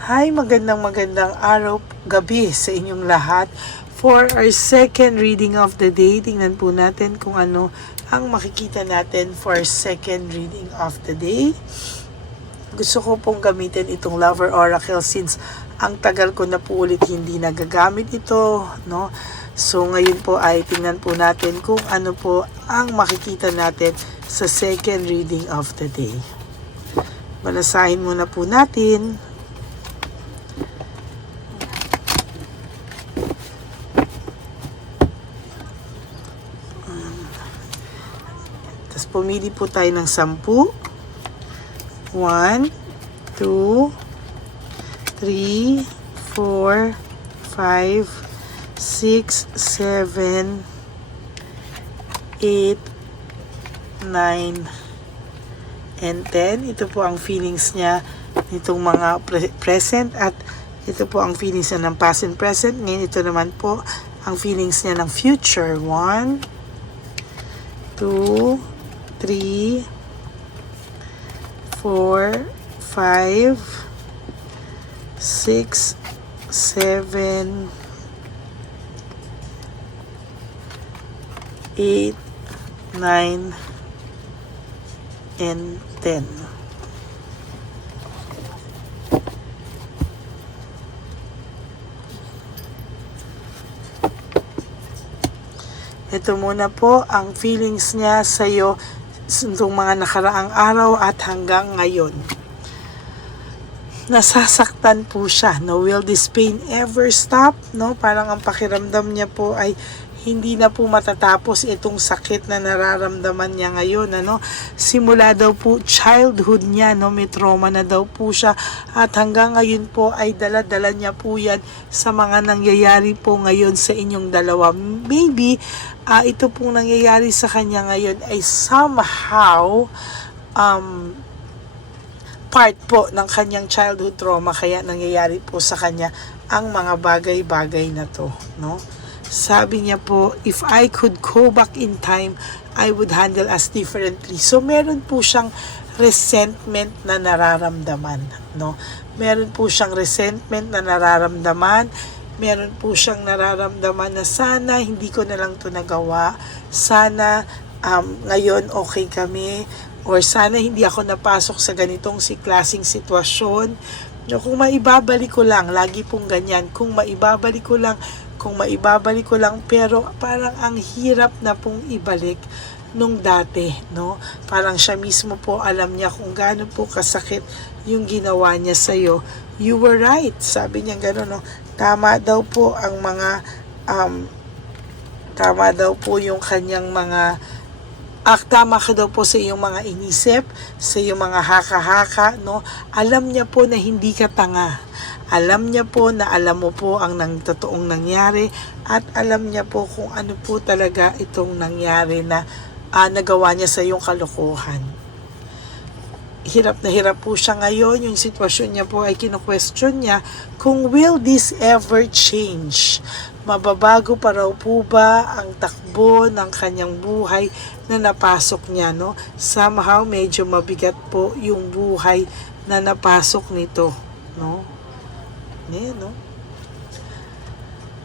Hi, magandang magandang araw, gabi sa inyong lahat. For our second reading of the day, tingnan po natin kung ano ang makikita natin for second reading of the day. Gusto ko pong gamitin itong Lover Oracle since ang tagal ko na po ulit hindi nagagamit ito, no? So ngayon po ay tingnan po natin kung ano po ang makikita natin sa second reading of the day. Balasahin muna po natin. Pumili po tayo ng sampu. One, two, three, four, five, six, seven, eight, nine, and 10. Ito po ang feelings niya nitong mga pre- present at ito po ang feelings niya ng past and present. Ngayon ito naman po ang feelings niya ng future. 1, 2, 3, 4, 5, 6, 7, 8, 9, and 10. Ito muna po ang feelings niya sa iyo itong mga nakaraang araw at hanggang ngayon. Nasasaktan po siya. No, will this pain ever stop? No, parang ang pakiramdam niya po ay hindi na po matatapos itong sakit na nararamdaman niya ngayon ano? Simula daw po childhood niya no? May trauma na daw po siya. At hanggang ngayon po ay dala-dala niya po yan sa mga nangyayari po ngayon sa inyong dalawa. Maybe ah, ito pong nangyayari sa kanya ngayon ay somehow um, part po ng kanyang childhood trauma kaya nangyayari po sa kanya ang mga bagay-bagay na to no sabi niya po, if I could go back in time, I would handle us differently. So, meron po siyang resentment na nararamdaman. No? Meron po siyang resentment na nararamdaman. Meron po siyang nararamdaman na sana hindi ko na lang to nagawa. Sana um, ngayon okay kami. Or sana hindi ako napasok sa ganitong si klaseng sitwasyon. No, kung maibabalik ko lang, lagi pong ganyan, kung maibabalik ko lang, kung maibabalik ko lang, pero parang ang hirap na pong ibalik nung dati, no? Parang siya mismo po alam niya kung gaano po kasakit yung ginawa niya sa'yo. You were right, sabi niya gano'n, no? Tama daw po ang mga, um, tama daw po yung kanyang mga Ah, tama ka daw po sa iyong mga inisip, sa iyong mga haka-haka, no? Alam niya po na hindi ka tanga. Alam niya po na alam mo po ang nang totoong nangyari at alam niya po kung ano po talaga itong nangyari na ah, nagawa niya sa iyong kalokohan. Hirap na hirap po siya ngayon. Yung sitwasyon niya po ay kino-question niya kung will this ever change? Mababago pa raw po ba ang takbo ng kanyang buhay na napasok niya, no? Somehow, medyo mabigat po yung buhay na napasok nito, no? Yan, no?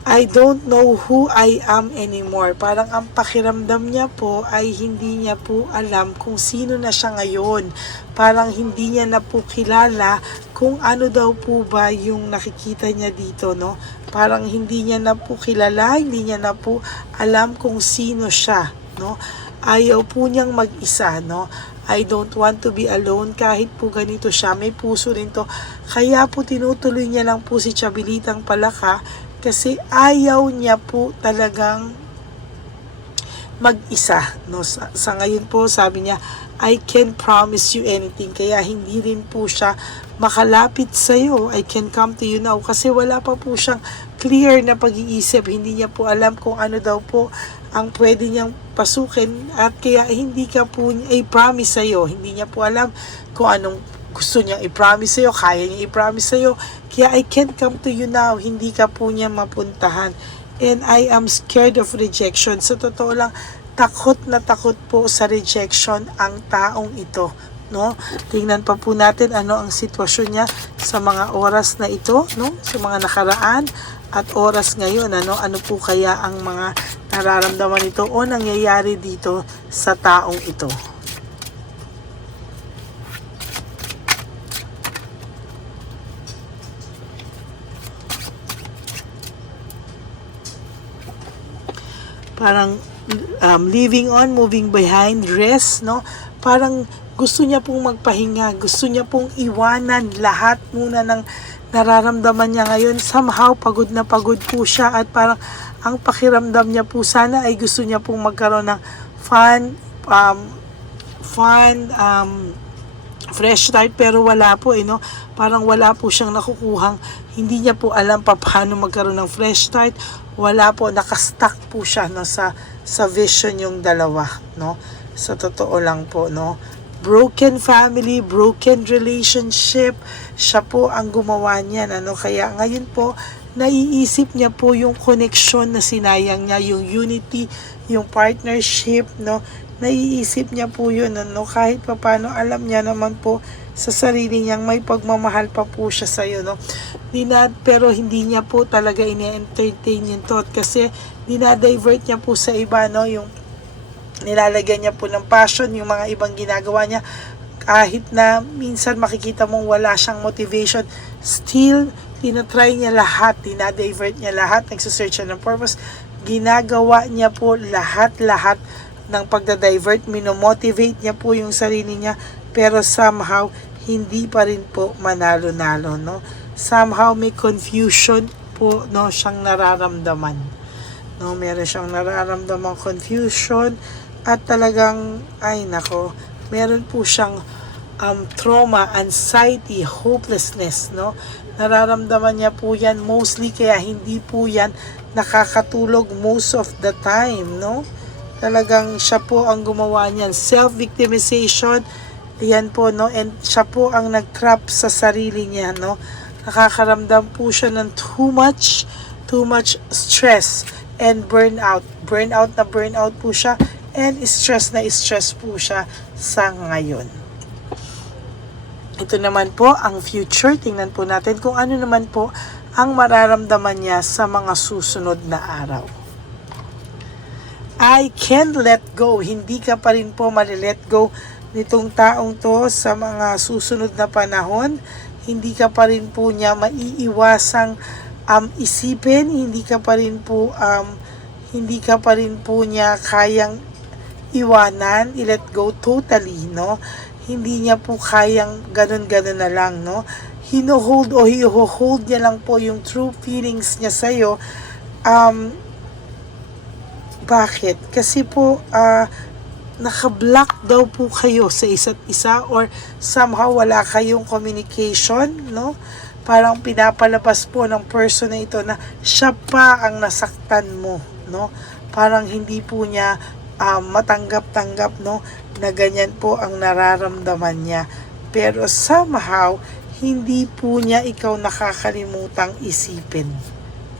I don't know who I am anymore. Parang ang pakiramdam niya po ay hindi niya po alam kung sino na siya ngayon. Parang hindi niya na po kilala kung ano daw po ba yung nakikita niya dito, no? Parang hindi niya na po kilala, hindi niya na po alam kung sino siya, no? Ayaw po niyang mag-isa, no? I don't want to be alone kahit po ganito siya. May puso rin to. Kaya po tinutuloy niya lang po si Chabilitang Palaka kasi ayaw niya po talagang mag-isa. No? Sa, sa ngayon po, sabi niya, I can promise you anything. Kaya hindi rin po siya makalapit sa iyo. I can come to you now. Kasi wala pa po siyang clear na pag-iisip. Hindi niya po alam kung ano daw po ang pwede niyang pasukin at kaya hindi ka po i-promise sa iyo. Hindi niya po alam kung anong gusto niyang i-promise sa'yo, kaya niya i-promise sa'yo. Kaya I can't come to you now. Hindi ka po niya mapuntahan. And I am scared of rejection. Sa totoo lang, takot na takot po sa rejection ang taong ito. No? Tingnan pa po natin ano ang sitwasyon niya sa mga oras na ito, no? Sa mga nakaraan at oras ngayon, ano? Ano po kaya ang mga nararamdaman nito o nangyayari dito sa taong ito? parang um, living on, moving behind, rest, no? Parang gusto niya pong magpahinga, gusto niya pong iwanan lahat muna ng nararamdaman niya ngayon. Somehow, pagod na pagod po siya at parang ang pakiramdam niya po sana ay gusto niya pong magkaroon ng fun, um, fun, um, fresh start. Pero wala po eh no? Parang wala po siyang nakukuhang. Hindi niya po alam pa paano magkaroon ng fresh start. Wala po nakastuck po siya no sa sa vision yung dalawa no? Sa totoo lang po no broken family broken relationship siya po ang gumawa niyan ano? Kaya ngayon po naiisip niya po yung connection na sinayang niya yung unity yung partnership no? Naiisip niya po yun ano? Kahit papano alam niya naman po sa sarili niyang may pagmamahal pa po siya sa iyo no? Dina, pero hindi niya po talaga ini-entertain yung thought kasi dinadivert niya po sa iba no? Yung nilalagyan niya po ng passion yung mga ibang ginagawa niya kahit na minsan makikita mong wala siyang motivation still tinatry niya lahat dinadivert niya lahat nagsisearch siya ng purpose ginagawa niya po lahat-lahat ng pagda-divert, minomotivate niya po yung sarili niya, pero somehow, hindi pa rin po manalo-nalo, no? Somehow, may confusion po, no, siyang nararamdaman. No, meron siyang nararamdaman confusion, at talagang, ay nako, meron po siyang um, trauma, anxiety, hopelessness, no? Nararamdaman niya po yan mostly, kaya hindi po yan nakakatulog most of the time, no? talagang siya po ang gumawa niyan. Self-victimization, yan po, no? And siya po ang nag-trap sa sarili niya, no? Nakakaramdam po siya ng too much, too much stress and burnout. Burnout na burnout po siya and stress na stress po siya sa ngayon. Ito naman po ang future. Tingnan po natin kung ano naman po ang mararamdaman niya sa mga susunod na araw. I can't let go. Hindi ka pa rin po malilet go nitong taong to sa mga susunod na panahon. Hindi ka pa rin po niya maiiwasang um, isipin. Hindi ka pa rin po um, hindi ka pa rin po niya kayang iwanan, i-let go totally, no? Hindi niya po kayang ganun-ganun na lang, no? Hino-hold o hiho-hold niya lang po yung true feelings niya sa'yo. Um, bakit? Kasi po, ah, naka-block daw po kayo sa isa't isa or somehow wala kayong communication, no? Parang pinapalabas po ng person na ito na siya pa ang nasaktan mo, no? Parang hindi po niya ah, matanggap-tanggap, no? Na ganyan po ang nararamdaman niya. Pero somehow, hindi po niya ikaw nakakalimutang isipin,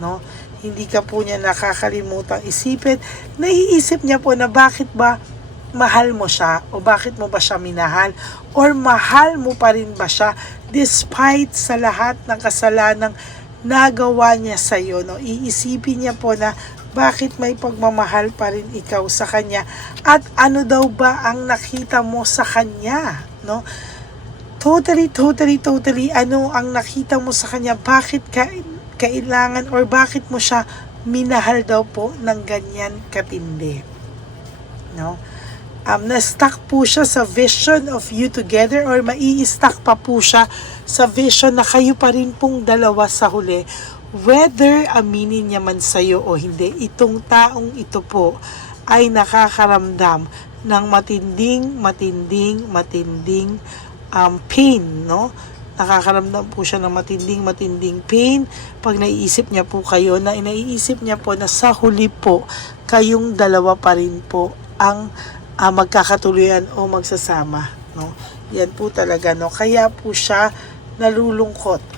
no? hindi ka po niya nakakalimutang isipin. Naiisip niya po na bakit ba mahal mo siya o bakit mo ba siya minahal or mahal mo pa rin ba siya despite sa lahat ng kasalanang nagawa niya sa iyo no iisipin niya po na bakit may pagmamahal pa rin ikaw sa kanya at ano daw ba ang nakita mo sa kanya no totally totally totally ano ang nakita mo sa kanya bakit ka kailangan or bakit mo siya minahal daw po ng ganyan katindi. No? Um, na-stuck po siya sa vision of you together or mai-stuck pa po siya sa vision na kayo pa rin pong dalawa sa huli. Whether aminin niya man sa'yo o hindi, itong taong ito po ay nakakaramdam ng matinding, matinding, matinding um, pain, no? nakakaramdam po siya ng matinding matinding pain. Pag naiisip niya po kayo na naiisip niya po na sa huli po kayong dalawa pa rin po ang uh, magkakatuluyan o magsasama no? Yan po talaga no? Kaya po siya nalulungkot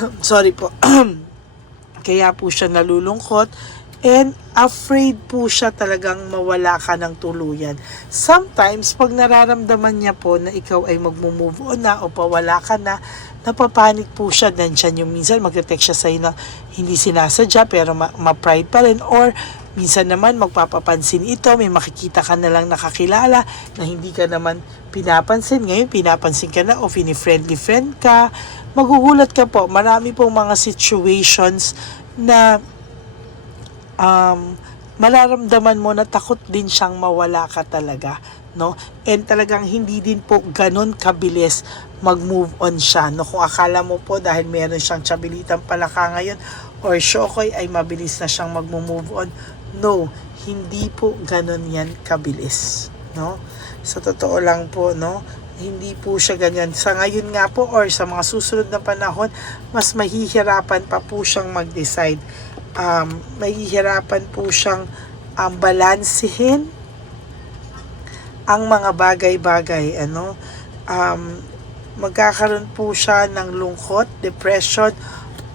sorry po. Kaya po siya nalulungkot and afraid po siya talagang mawala ka ng tuluyan. Sometimes, pag nararamdaman niya po na ikaw ay magmo-move on na o pawala ka na, napapanik po siya. Nandiyan yung minsan magte-text siya sa'yo na hindi sinasadya pero ma- ma-pride pa rin or minsan naman magpapapansin ito, may makikita ka na lang nakakilala na hindi ka naman pinapansin. Ngayon, pinapansin ka na o fini-friendly friend ka. Magugulat ka po. Marami pong mga situations na um, mararamdaman mo na takot din siyang mawala ka talaga, no? And talagang hindi din po ganun kabilis mag-move on siya, no? Kung akala mo po dahil meron siyang tsabilitang palaka ngayon or Shokoy ay mabilis na siyang mag-move on, no, hindi po ganun yan kabilis, no? Sa totoo lang po, no? Hindi po siya ganyan. Sa ngayon nga po or sa mga susunod na panahon, mas mahihirapan pa po siyang mag-decide um, mahihirapan po siyang um, balansehin ang mga bagay-bagay ano? Um, magkakaroon po siya ng lungkot, depression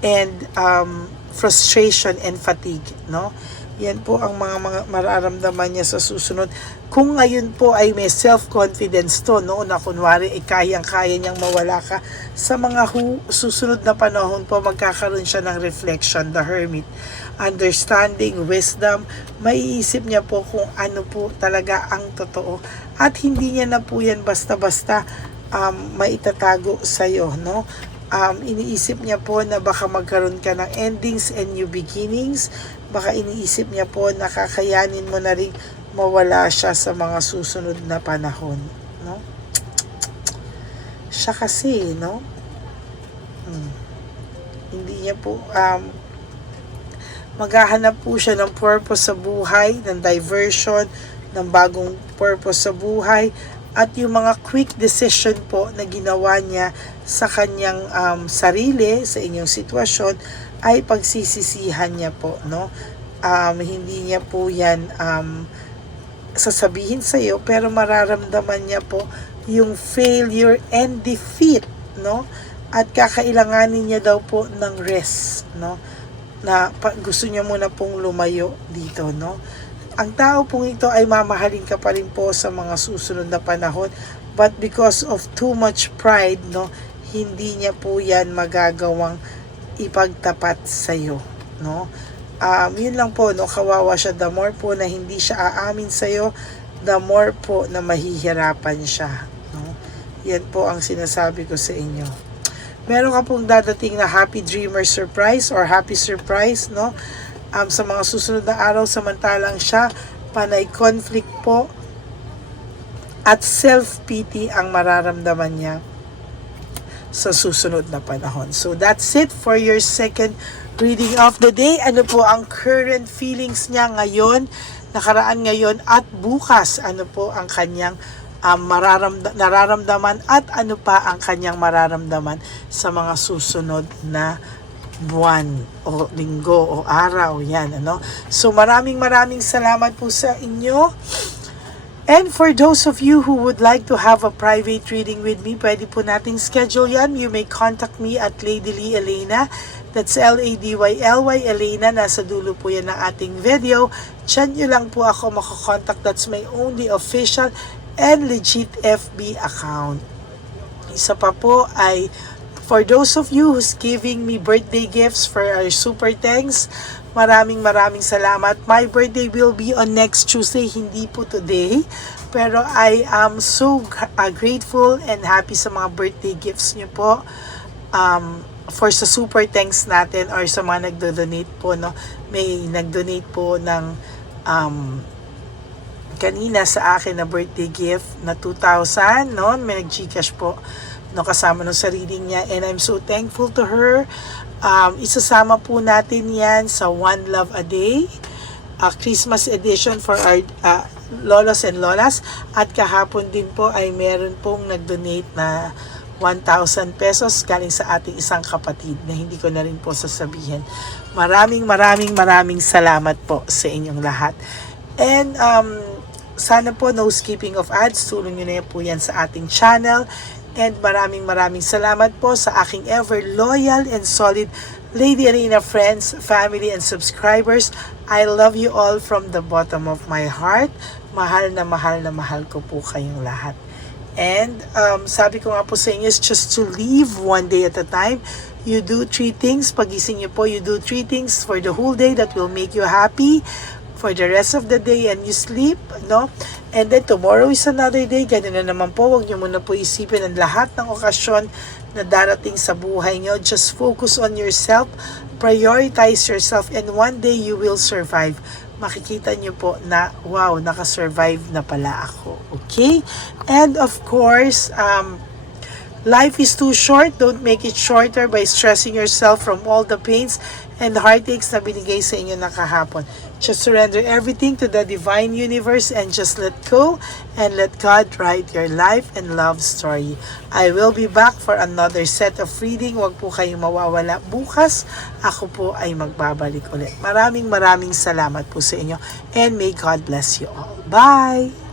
and um, frustration and fatigue no yan po ang mga, mga mararamdaman niya sa susunod. Kung ngayon po ay may self-confidence to, no, na kunwari ay kayang-kaya niyang mawala ka, sa mga hu- susunod na panahon po, magkakaroon siya ng reflection, the hermit. Understanding, wisdom, maiisip niya po kung ano po talaga ang totoo. At hindi niya na po yan basta-basta um, maitatago sa'yo, no? um, iniisip niya po na baka magkaroon ka ng endings and new beginnings. Baka iniisip niya po na kakayanin mo na rin mawala siya sa mga susunod na panahon. No? Siya kasi, no? Hmm. Hindi niya po, um, maghahanap po siya ng purpose sa buhay, ng diversion, ng bagong purpose sa buhay, at yung mga quick decision po na ginawa niya sa kanyang um, sarili, sa inyong sitwasyon, ay pagsisisihan niya po, no? Um, hindi niya po yan um, sasabihin sa iyo, pero mararamdaman niya po yung failure and defeat, no? At kakailanganin niya daw po ng rest, no? Na pa, gusto niya muna pong lumayo dito, no? ang tao pong ito ay mamahalin ka pa rin po sa mga susunod na panahon but because of too much pride no hindi niya po yan magagawang ipagtapat sa iyo no? Um, yun lang po no? Kawawa siya. The more po na hindi siya aamin sa iyo the more po na mahihirapan siya no? Yan po ang sinasabi ko sa inyo. Meron ka pong dadating na happy dreamer surprise or happy surprise no? Um, sa mga susunod na araw samantalang siya panay conflict po at self-pity ang mararamdaman niya sa susunod na panahon. So that's it for your second reading of the day. Ano po ang current feelings niya ngayon, nakaraan ngayon at bukas? Ano po ang kanyang um, mararamda- nararamdaman at ano pa ang kanyang mararamdaman sa mga susunod na buwan o linggo o araw yan ano so maraming maraming salamat po sa inyo and for those of you who would like to have a private reading with me pwede po nating schedule yan. You may contact me at Lady Lee Elena. That's L-A-D-Y-L-Y Elena. Nasa dulo po yan ng ating video. Diyan nyo lang po ako makakontakt that's my only official and legit FB account. Isa pa po ay For those of you who's giving me birthday gifts for our super thanks, maraming maraming salamat. My birthday will be on next Tuesday, hindi po today. Pero I am so uh, grateful and happy sa mga birthday gifts niyo po. Um, for sa super thanks natin or sa mga nagdo-donate po, no? May nag-donate po ng um, kanina sa akin na birthday gift na 2,000, no? May nag-Gcash po no kasama no sa reading niya and I'm so thankful to her um, isasama po natin yan sa One Love a Day a Christmas edition for our uh, lolos and lolas at kahapon din po ay meron pong nag-donate na 1,000 pesos galing sa ating isang kapatid na hindi ko na rin po sasabihin. Maraming maraming maraming salamat po sa inyong lahat. And um, sana po no skipping of ads. Tulong nyo na po yan sa ating channel. And maraming maraming salamat po sa aking ever loyal and solid Lady Arena friends, family, and subscribers. I love you all from the bottom of my heart. Mahal na mahal na mahal ko po kayong lahat. And um, sabi ko nga po sa inyo is just to live one day at a time. You do three things. Pagising niyo po, you do three things for the whole day that will make you happy for the rest of the day and you sleep, no? And then tomorrow is another day. Ganun na naman po. Huwag niyo muna po isipin ang lahat ng okasyon na darating sa buhay niyo. Just focus on yourself. Prioritize yourself and one day you will survive makikita niyo po na wow, nakasurvive na pala ako. Okay? And of course, um, life is too short. Don't make it shorter by stressing yourself from all the pains and heartaches na binigay sa inyo na kahapon. Just surrender everything to the divine universe and just let go and let God write your life and love story. I will be back for another set of reading. Huwag po kayong mawawala bukas. Ako po ay magbabalik ulit. Maraming maraming salamat po sa inyo and may God bless you all. Bye!